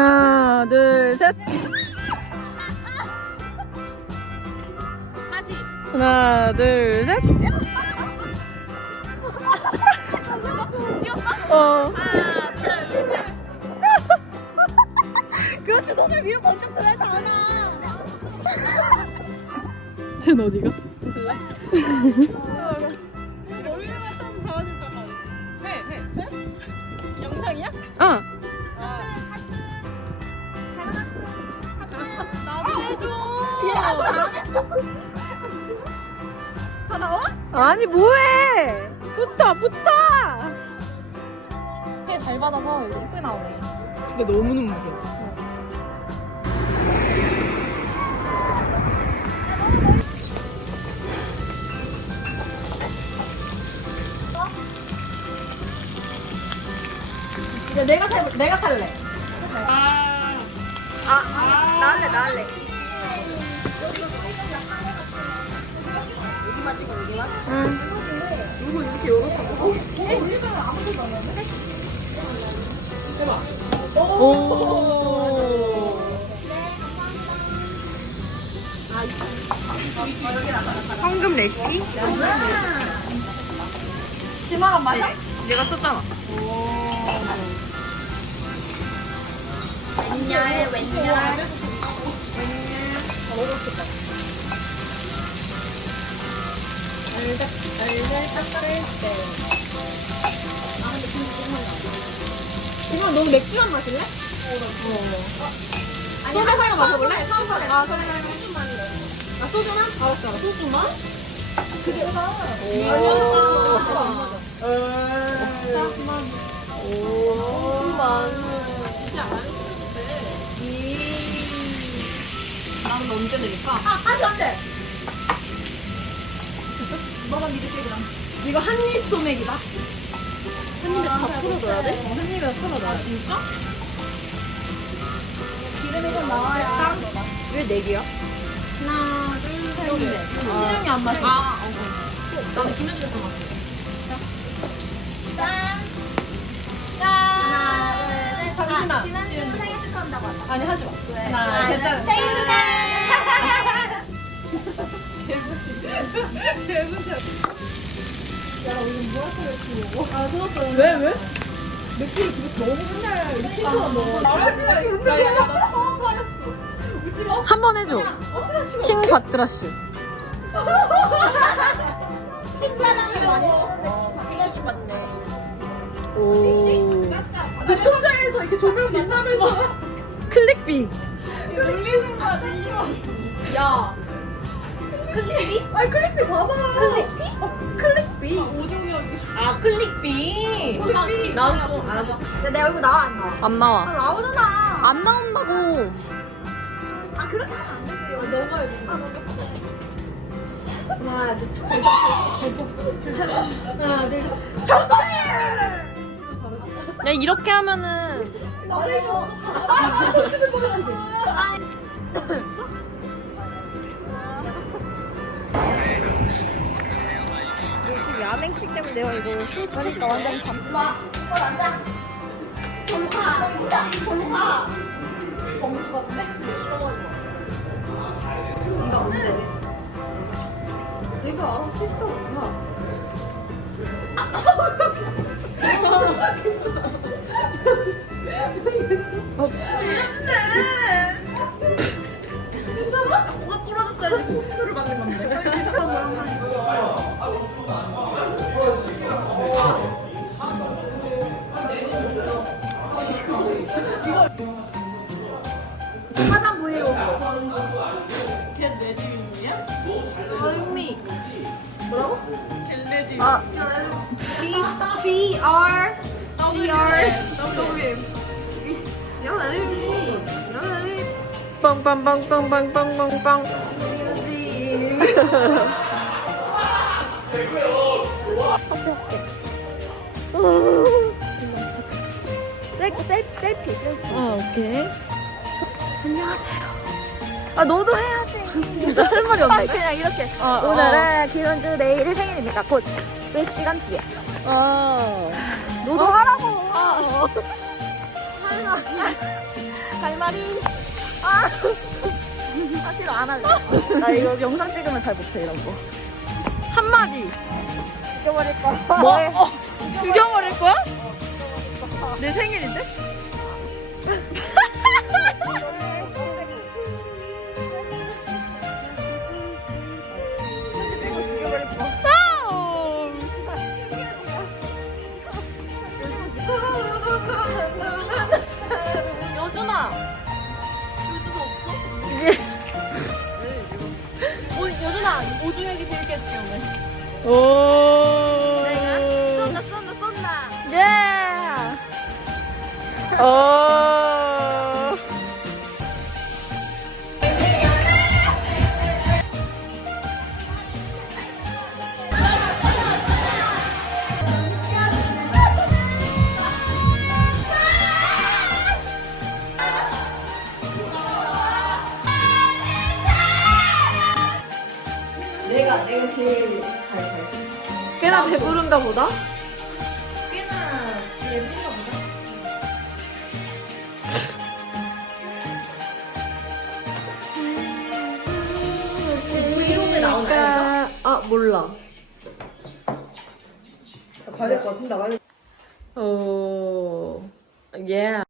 하나, 둘, 셋. 다시. 하나, 둘, 셋. 찍었어? 어. 하나, 둘, 셋. 그렇지, 손을 위로 번쩍 들어야지 않아. 쟤는 어디가? 얼굴 아니, 뭐해? 붙어, 붙어! 해잘 받아서 예쁘게 나오네. 근데 너무 눈부셔. 이제 내가 살 내가 살래. 아, 나 할래, 나 할래. 이거 이렇게 열었다고? 어, 올리면 아무도 안 하는데? 대박. 오. 황금 레시피? 희망한 맛이? 내가 썼잖아. 웬열, 웬열. 웬열. 먹어볼게. 과일을 아, 그냥 너무 맥주만 마실래? 어, 어. 아, 소주 하나 마셔볼래? 아, 소주 하나. 알았어, 알았어. 소주만? 그게 사. 오. 소주만. 오만. 진짜 안 했는데. 난 언제 내릴까? 아, 한 잔. 시 어때? 이거 한입 소맥이다. 한 입에 다 풀어줘야 돼? 한 입에 풀어줘야 돼. 진짜? 기름이 좀 나와야. 왜네 개야? 하나, 둘, 셋. 넷. 시중이 안 마셔. 아, 오케이. 나는 김현주에서 마셔. 짠. 짠. 하나, 둘, 셋. 잠시만. 아, 김현주 생일 축하한다고 하자. 아니, 하지 마. 하나, 둘, 괜찮아. 생일 축하해. 왜, 왜? 느낌이 지금 너무 맨날 리퀴드만 넣어. 한번 해줘. 킹 바트라슈. 식사랑을 많이 했는데 싶었네. 오. 눈동자에서 이렇게 조명 빛나면서 클릭비. 놀리는 거 아니야? 야. 클릭비? 아니 클릭비 봐봐. 클릭비? 어, 클릭비. 오종이. 아, 클릭비. 클릭비. 나도 좀 알아줘. 내 얼굴 나와, 안 나와? 안 나와. 나오잖아. 안 나온다고. 아, 그렇게 하면 안 되지. 어, 너가 해줘. 아, 너가 하나, 둘, 셋. 하나, 둘, 셋. 야, 이렇게 하면은. 나를 이거. 라멘식 때문에 내가 이거 술 가니까 완전 잠파. 이거 완전 잠파. 잠파. 먹을 것 같은데? 내가 알아 치스터 없나? 없지? 안 돼! 괜찮아? 뭐가 부러졌어요, 지금. 얼미. 걔내 주인. 아, G G R G R W. 영어를 빵빵빵빵빵빵빵빵. 셀피, 셀피. 아, 오케이. 아, 너도 해야지. 할 말이 없네. 그냥 이렇게. 어, 오늘은 기론주 내일이 생일입니다. 곧 몇 시간 뒤에. 어. 너도 하라고. 어. 설마. 갈말이. 아. 사실 안 할래. 나 이거 영상 찍으면 잘 못해 이런 거. 한마디. 잊어버릴 거. 뭐? 어, 죽여버릴 거야? 내 생일인데? 오. 내가 내가 제일 잘 잘했어. 꽤나 배부른가 보다. 꽤나 예쁜가 보다. 혹시 브이로그에 나오나요? 아 몰라. 봐야 될것 같은데 나가야 오. 예.